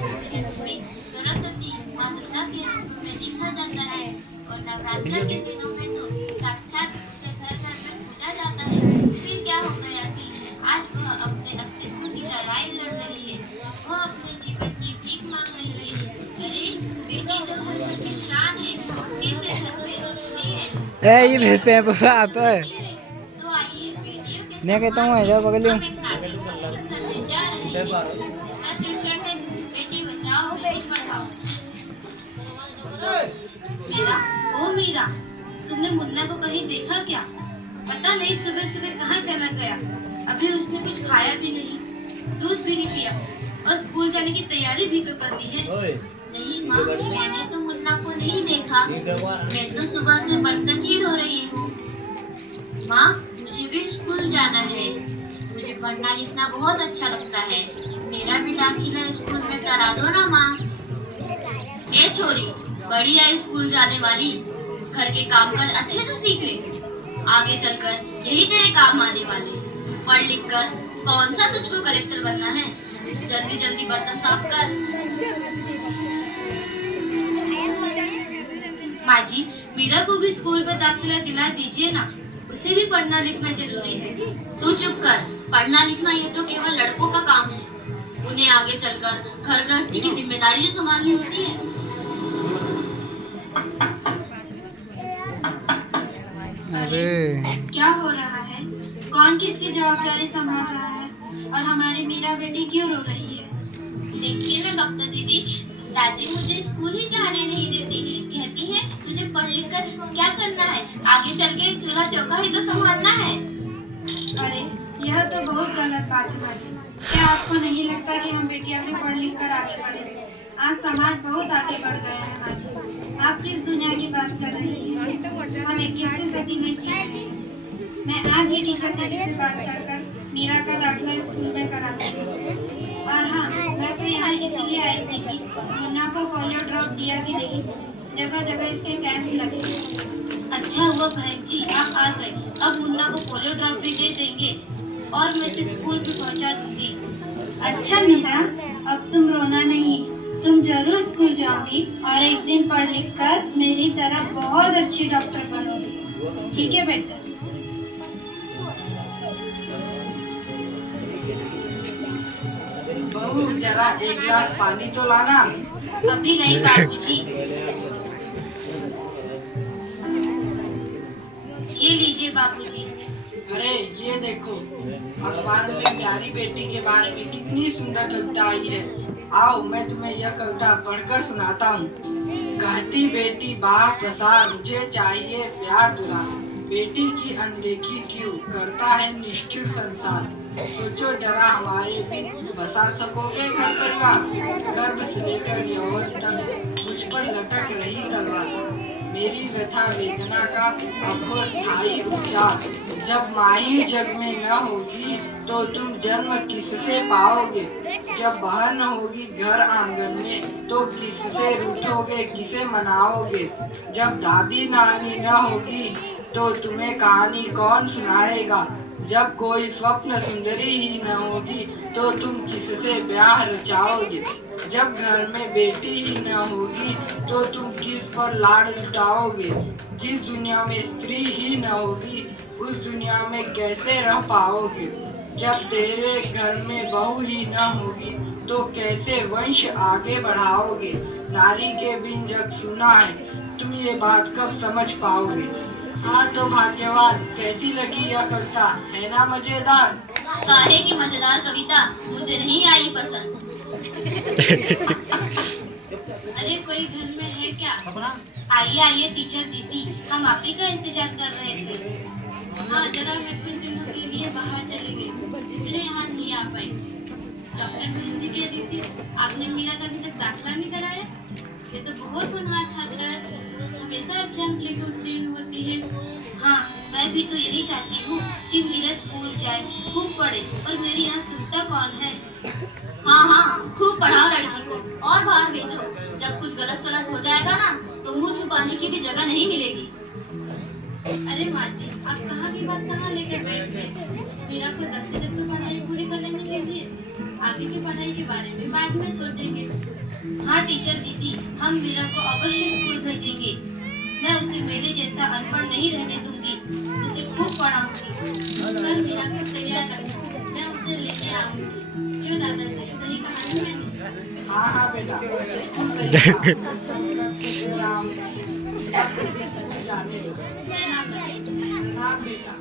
श्री लक्ष्मी सरस्वती मातृका के रूप में देखा जाता है और नवरात्र के दिनों में तो साक्षात उसे घर घर में पूजा जाता है। फिर क्या हो गया कि आज वह अपने अस्तित्व की लड़ाई लड़ रही है, वह अपने जीवन की भीख मांग रही है। अरे बेटी तो हर घर की शान है, उसी से घर में रोशनी है ये और भी पे घर में आता है। खुशहाली है। तो आइए बेटियों के मैं कहता हूँ सम्मान में ऐसा बगलियों हम एक नाटक प्रस्तुत करने जा रहे हैं जिसका शीर्षक है बेटी बचाओ बेटी पढ़ाओ। मीरा, ओ मीरा, तुमने मुन्ना को कहीं देखा क्या? पता नहीं सुबह सुबह कहाँ चला गया। अभी उसने कुछ खाया भी नहीं, दूध भी नहीं पिया और स्कूल जाने की तैयारी भी तो करनी है। नहीं माँ, मैंने तो मुन्ना को नहीं देखा। मैं तो सुबह से बर्तन ही धो रही हूँ। माँ, मुझे भी स्कूल जाना है। मुझे पढ़ना लिखना बहुत अच्छा लगता है। मेरा भी दाखिला स्कूल में करा दो ना माँ। ए छोरी, बड़ी है स्कूल जाने वाली, घर के काम काज अच्छे से सीख ले। आगे चलकर यही तेरे काम आने वाले। पढ़ लिख कर कौन सा तुझको कलेक्टर बनना है? जल्दी जल्दी बर्तन साफ कर। माँ जी, मीरा को भी स्कूल में दाखिला दिला दीजिए ना। उसे भी पढ़ना लिखना जरूरी है। तू चुप कर। पढ़ना लिखना ये तो केवल लड़कों का काम है। उन्हें आगे चलकर घर गृहस्थी की जिम्मेदारी जो संभालनी होती है। अरे क्या हो रहा है? कौन किसकी जवाबदारी संभाल रहा है? और हमारी मीरा बेटी क्यों रो रही है? देखिए ना डॉक्टर दीदी, दादी मुझे स्कूल ही जाने नहीं देती। कहती है तुझे पढ़ लिख कर क्या करना है? आगे चल के चूल्हा चौका ही तो संभालना है। अरे यह तो बहुत गलत बात है माँ जी। क्या आपको नहीं लगता कि हम बेटियां भी पढ़ लिख कर आगे बढ़े? आज समाज बहुत आगे बढ़ गया है माँ जी। आप किस दुनिया की बात कर रही हैं? हम 21वीं सदी में जी रहे हैं। मैं आज ही टीचर दीदी से बात कर मीरा का दाखिला स्कूल में कराती हूँ। और हाँ, मैं तो यहाँ इसलिए आई थी कि मुन्ना को पोलियो ड्रॉप दिया कि नहीं। जगह जगह इसके कैंप लगे। अच्छा हुआ बहन जी आप आ गए। अब मुन्ना को पोलियो ड्रॉप भी दे देंगे और मैं इसे स्कूल भी पहुँचा दूंगी। अच्छा मीरा, अब तुम रोना नहीं। तुम जरूर स्कूल जाओगी और एक दिन पढ़ लिख कर मेरी तरह बहुत अच्छी डॉक्टर बनोगी। ठीक है बेटा? बहू जरा एक गिलास पानी तो लाना। अभी नहीं बाबूजी। ये लीजिए बाबूजी। अरे ये देखो, अखबार में प्यारी बेटी के बारे में कितनी सुंदर कविता आई है। आओ मैं तुम्हें यह कविता पढ़कर सुनाता हूँ। कहती बेटी बाह प्रसार, मुझे चाहिए प्यार दुलार। बेटी की अनदेखी क्यों करता है निष्ठुर संसार। सोचो जरा हमारे बिन बसा सकोगे घर परिवार। गर्भ से लेकर यौवन तक मुझ पर लटक रही तलवार। मेरी व्यथा वेदना का अब हो स्थायी उपचार। जब माही जग में न होगी तो तुम जन्म किससे पाओगे। जब बहन होगी घर आंगन में तो किससे रूठोगे किसे मनाओगे। जब दादी नानी न होगी तो तुम्हें कहानी कौन सुनाएगा। जब कोई स्वप्न सुंदरी ही न होगी तो तुम किससे ब्याह रचाओगे। जब घर में बेटी ही न होगी तो तुम किस पर लाड़ लुटाओगे। जिस दुनिया में स्त्री ही न होगी उस दुनिया में कैसे रह पाओगे। जब तेरे घर में बहू ही न होगी तो कैसे वंश आगे बढ़ाओगे। नारी के बिन जग सुना है, तुम ये बात कब समझ पाओगे। हाँ तो भाग्यवान, कैसी लगी यह कविता, है ना मजेदार। काहे की मजेदार कविता मुझे नहीं आई पसंद। अरे कोई घर में है क्या? आइए आइए टीचर दीदी, हम आप ही का इंतजार कर रहे थे। हाँ जरा मैं कुछ दिनों के लिए बाहर चली गई इसलिए यहाँ नहीं आ पाई। डॉक्टर बहन जी कह रही थी आपने मीरा का अभी तक दाखिला नहीं कराया। ये तो बहुत होनहार छात्रा है, हमेशा अच्छे अंक लेकर उत्तीर्ण होती है। हाँ मैं भी तो यही चाहती हूँ कि मीरा स्कूल जाए, खूब पढ़े, और मेरी यहाँ सुनता कौन है। हाँ हाँ खूब पढ़ाओ लड़की को और बाहर भेजो। जब कुछ गलत सलत हो जाएगा ना तो मुंह छुपाने की भी जगह नहीं मिलेगी। अरे माँ जी आप कहाँ की बात कहाँ लेकर बैठ गए। मीरा को 10 तक तो पढ़ाई पूरी कर लेने दीजिए। आगे की पढ़ाई के बारे में बाद में सोचेंगे। हाँ टीचर दीदी, हम मीरा को अवश्य स्कूल भेजेंगे। मैं उसे मेरे जैसा अनपढ़ नहीं रहने दूंगी, उसे खूब पढ़ाऊंगी। कल मीरा को तैयार रखना, मैं उसे लेने आऊंगी। क्यों दादाजी, सही कहा ना मैंने? हाँ हाँ बेटा, बिल्कुल सही कहा। कब से तेरा मीरा को भी स्कूल जाने दो। प्रणाम हाँ बेटा।